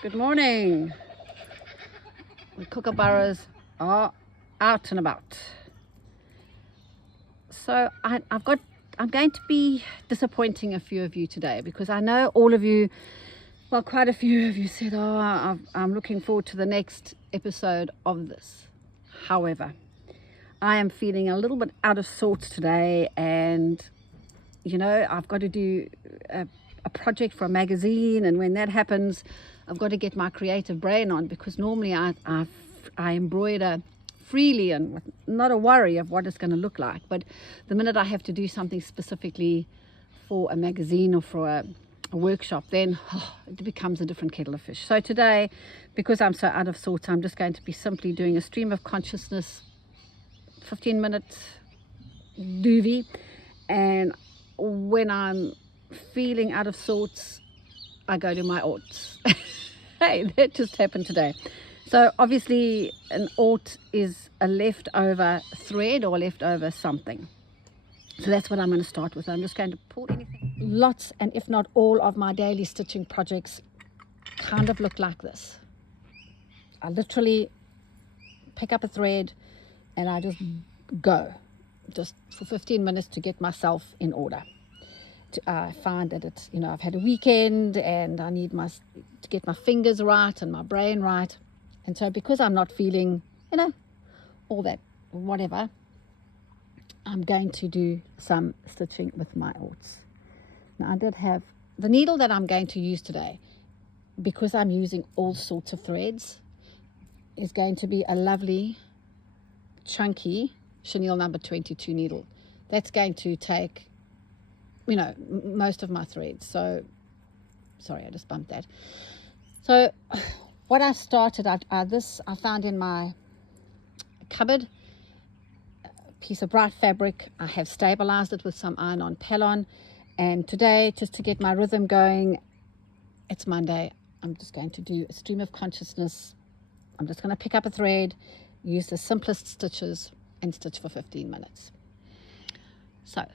Good morning. The kookaburras are out and about. So I'm going to be disappointing a few of you today, because I know all of you, well, quite a few of you said, I'm looking forward to the next episode of this. However, I am feeling a little bit out of sorts today, and I've got to do a project for a magazine, and when that happens, I've got to get my creative brain on, because normally I embroider freely and with not a worry of what it's going to look like. But the minute I have to do something specifically for a magazine or for a workshop, then it becomes a different kettle of fish. So today, because I'm so out of sorts, I'm just going to be simply doing a stream of consciousness 15-minute doovie. And when I'm feeling out of sorts, I go to my aughts. Hey, that just happened today. So obviously an aught is a leftover thread or leftover something. So that's what I'm going to start with. I'm just going to pull anything. Lots, and if not all, of my daily stitching projects kind of look like this. I literally pick up a thread and I just go, just for 15 minutes to get myself in order. I find that it's, I've had a weekend and I need to get my fingers right and my brain right. And so because I'm not feeling, all that whatever, I'm going to do some stitching with my aughts. Now, I did have the needle that I'm going to use today, because I'm using all sorts of threads, is going to be a lovely chunky chenille number 22 needle. That's going to take most of my threads. So sorry, I just bumped that. So what I started, I found in my cupboard a piece of bright fabric. I have stabilized it with some iron-on Pellon, and today, just to get my rhythm going, it's Monday, I'm just going to do a stream of consciousness. I'm just going to pick up a thread, use the simplest stitches, and stitch for 15 minutes. So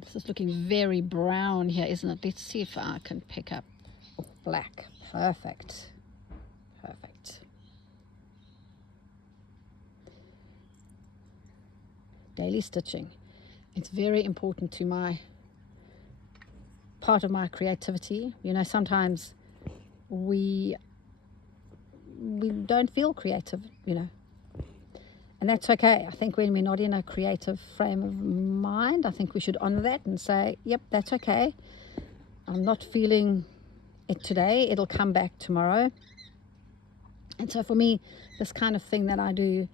this is looking very brown here, isn't it? Let's see if I can pick up black. Perfect. Daily stitching. It's very important to my part of my creativity. Sometimes we don't feel creative, and that's okay. I think when we're not in a creative frame of mind, I think we should honor that and say, yep, that's okay. I'm not feeling it today. It'll come back tomorrow. And so for me, this kind of thing that I do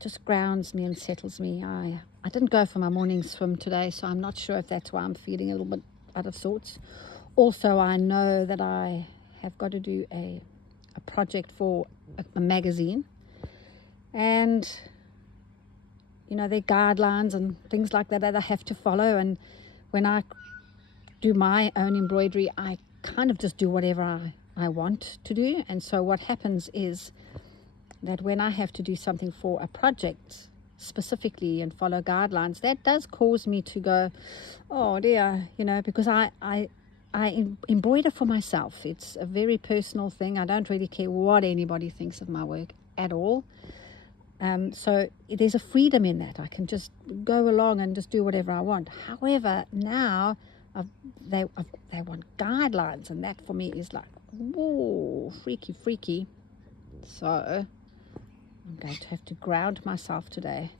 just grounds me and settles me. I didn't go for my morning swim today, so I'm not sure if that's why I'm feeling a little bit out of sorts. Also, I know that I have got to do a project for a magazine, and there are guidelines and things like that I have to follow. And when I do my own embroidery, I kind of just do whatever I want to do. And so what happens is that when I have to do something for a project specifically and follow guidelines, that does cause me to go, oh dear, because I embroider for myself. It's a very personal thing. I don't really care what anybody thinks of my work at all. So there's a freedom in that. I can just go along and just do whatever I want. However, now they want guidelines, and that for me is like, whoa, freaky. So I'm going to have to ground myself today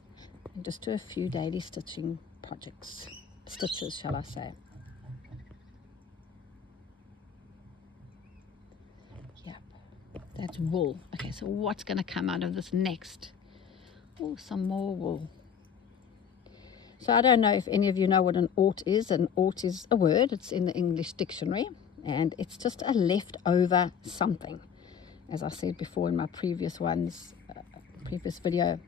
and just do a few daily stitches, shall I say. That's wool. Okay, so what's going to come out of this next? Oh, some more wool. So I don't know if any of you know what an aught is. An aught is a word. It's in the English dictionary, and it's just a leftover something. As I said before in my previous video,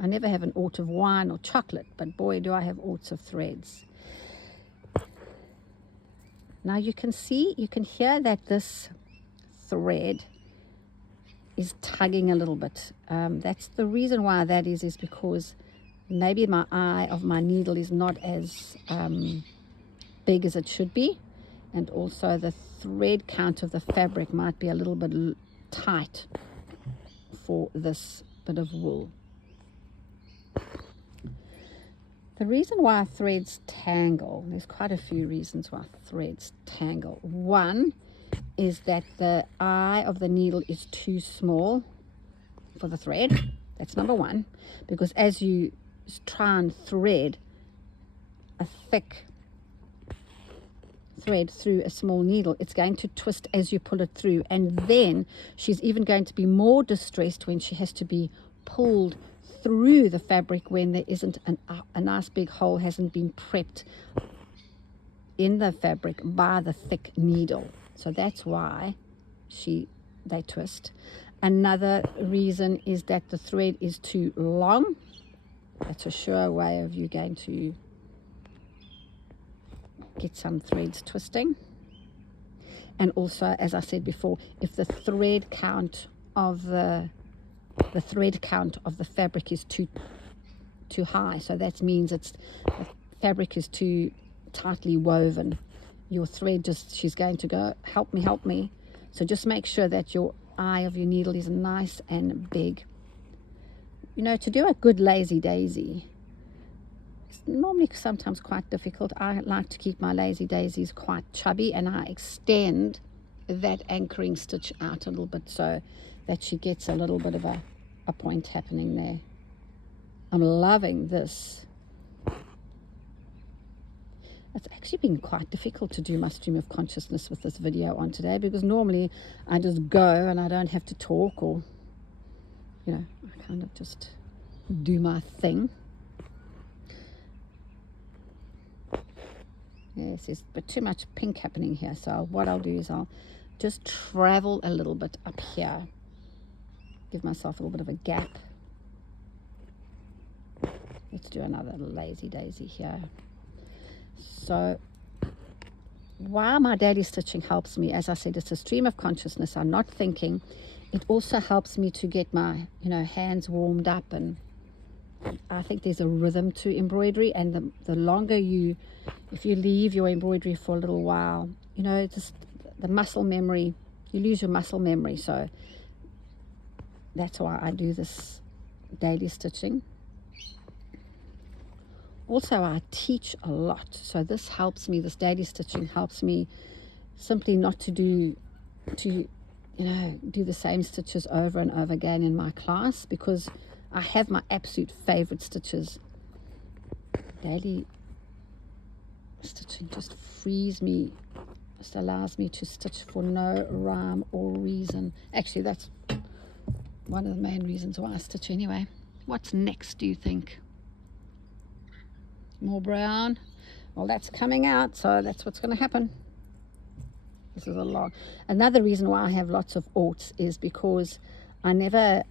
I never have an aught of wine or chocolate, but boy, do I have aughts of threads. Now you can hear that this thread is tugging a little bit. That's the reason why that is because maybe my eye of my needle is not as big as it should be, and also the thread count of the fabric might be a little bit tight for this bit of wool. The reason why threads tangle, there's quite a few reasons why threads tangle. One is that the eye of the needle is too small for the thread. That's number one, because as you try and thread a thick thread through a small needle, it's going to twist as you pull it through, and then she's even going to be more distressed when she has to be pulled through the fabric when there isn't a nice big hole hasn't been prepped in the fabric by the thick needle. So that's why they twist. Another reason is that the thread is too long. That's a sure way of you going to get some threads twisting. And also, as I said before, if the thread count of the fabric is too high, so that means the fabric is too tightly woven, your thread she's going to go, help me. So just make sure that your eye of your needle is nice and big. You know, to do a good lazy daisy, it's normally sometimes quite difficult. I like to keep my lazy daisies quite chubby, and I extend that anchoring stitch out a little bit so that she gets a little bit of a point happening there. I'm loving this. It's actually been quite difficult to do my stream of consciousness with this video on today, because normally I just go and I don't have to talk, or I kind of just do my thing. Yes, there's a bit too much pink happening here, so what I'll do is I'll just travel a little bit up here, give myself a little bit of a gap. Let's do another lazy daisy here. So while my daily stitching helps me, as I said, it's a stream of consciousness, I'm not thinking, it also helps me to get my hands warmed up, and I think there's a rhythm to embroidery, and the longer if you leave your embroidery for a little while, just the muscle memory, you lose your muscle memory. So that's why I do this daily stitching. Also, I teach a lot, so this helps me, this daily stitching helps me simply not to do the same stitches over and over again in my class, because I have my absolute favorite stitches. Daily stitching just frees me, just allows me to stitch for no rhyme or reason. Actually, that's one of the main reasons why I stitch anyway. What's next, do you think? More brown? Well, that's coming out, so that's what's going to happen. This is a lot. Another reason why I have lots of aughts is because I never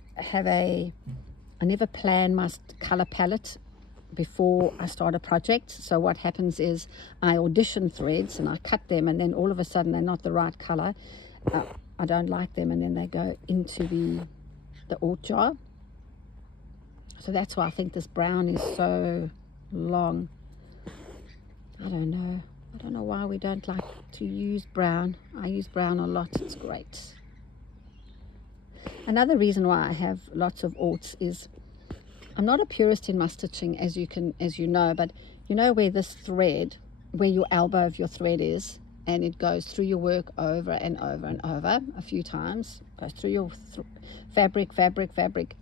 plan my color palette before I start a project. So what happens is I audition threads and I cut them, and then all of a sudden they're not the right color. I don't like them, and then they go into the aught jar. So that's why I think this brown is so long. I don't know why we don't like to use brown. I use brown a lot. It's great. Another reason why I have lots of aughts is I'm not a purist in my stitching, as you know, but where this thread, where your elbow of your thread is, and it goes through your work over and over and over a few times, goes through your fabric,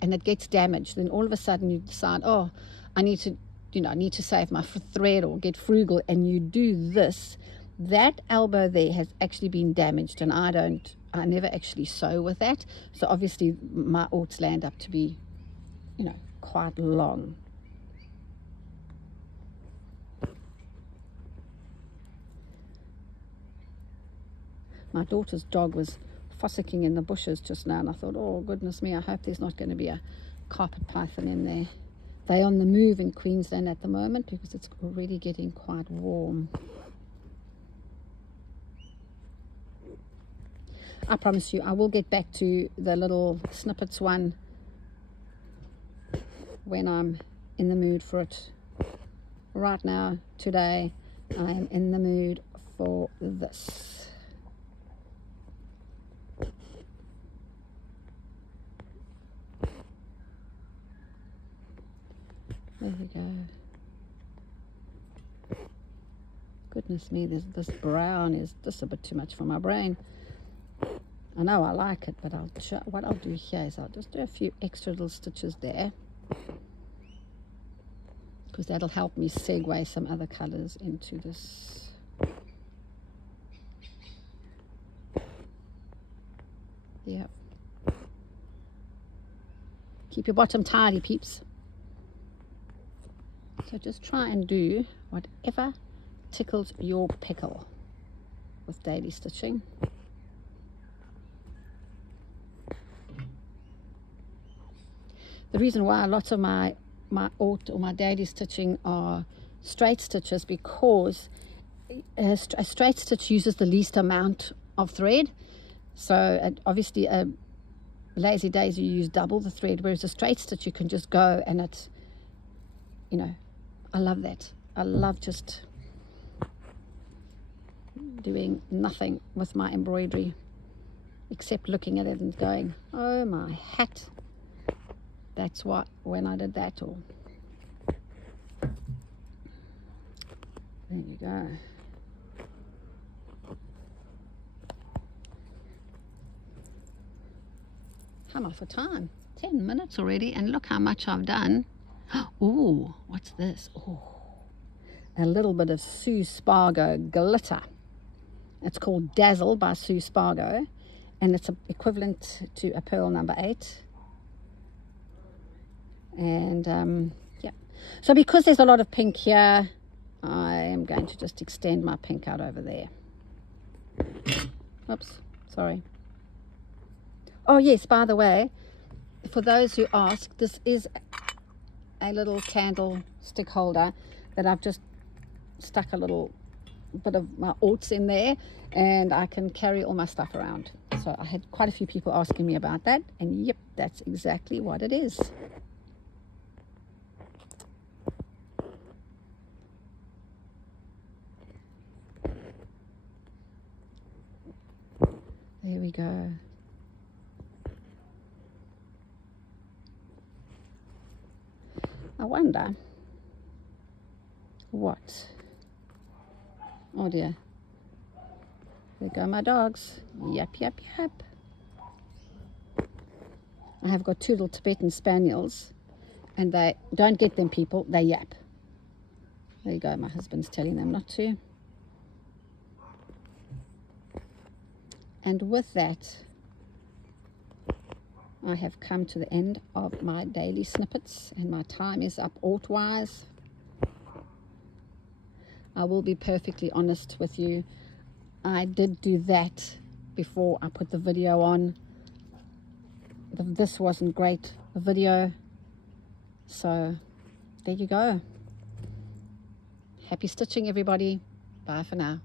and it gets damaged. Then all of a sudden you decide, oh, I need to save my thread or get frugal, and you do this. That elbow there has actually been damaged, and I never actually sew with that. So obviously my aughts land up to be, quite long. My daughter's dog was fossicking in the bushes just now, and I thought, oh goodness me, I hope there's not going to be a carpet python in there. They're on the move in Queensland at the moment because it's already getting quite warm. I promise you I will get back to the little snippets one when I'm in the mood for it. Right now, today, I am in the mood for this. There we go. Goodness me, this brown is just a bit too much for my brain. I know I like it, but what I'll do here is I'll just do a few extra little stitches there, because that'll help me segue some other colors into this. Yeah. Keep your bottom tidy, peeps. So just try and do whatever tickles your pickle with daily stitching. The reason why lots of my daily stitching are straight stitches, because a straight stitch uses the least amount of thread. So obviously a lazy daisy you use double the thread, whereas a straight stitch you can just go and it's, you know, I love that. I love just doing nothing with my embroidery except looking at it and going, oh my hat, that's what, when I did that. Or there you go. How am I for time? 10 minutes already, and look how much I've done. Oh, what's this? Oh, a little bit of Sue Spargo glitter. It's called Dazzle by Sue Spargo, and it's equivalent to a pearl number 8. And yeah, so because there's a lot of pink here, I am going to just extend my pink out over there. Oops, sorry. Oh yes, by the way, for those who ask, this is a little candle stick holder that I've just stuck a little bit of my oats in there, and I can carry all my stuff around. So I had quite a few people asking me about that, and yep, that's exactly what it is. There we go. I wonder what. Oh dear. There go my dogs. Yep, yep, yep. I have got 2 little Tibetan spaniels, and they don't get them, people. They yap. There you go. My husband's telling them not to. And with that, I have come to the end of my daily snippets, and my time is up alt-wise. I will be perfectly honest with you. I did do that before I put the video on. This wasn't great, the video. So there you go. Happy stitching, everybody. Bye for now.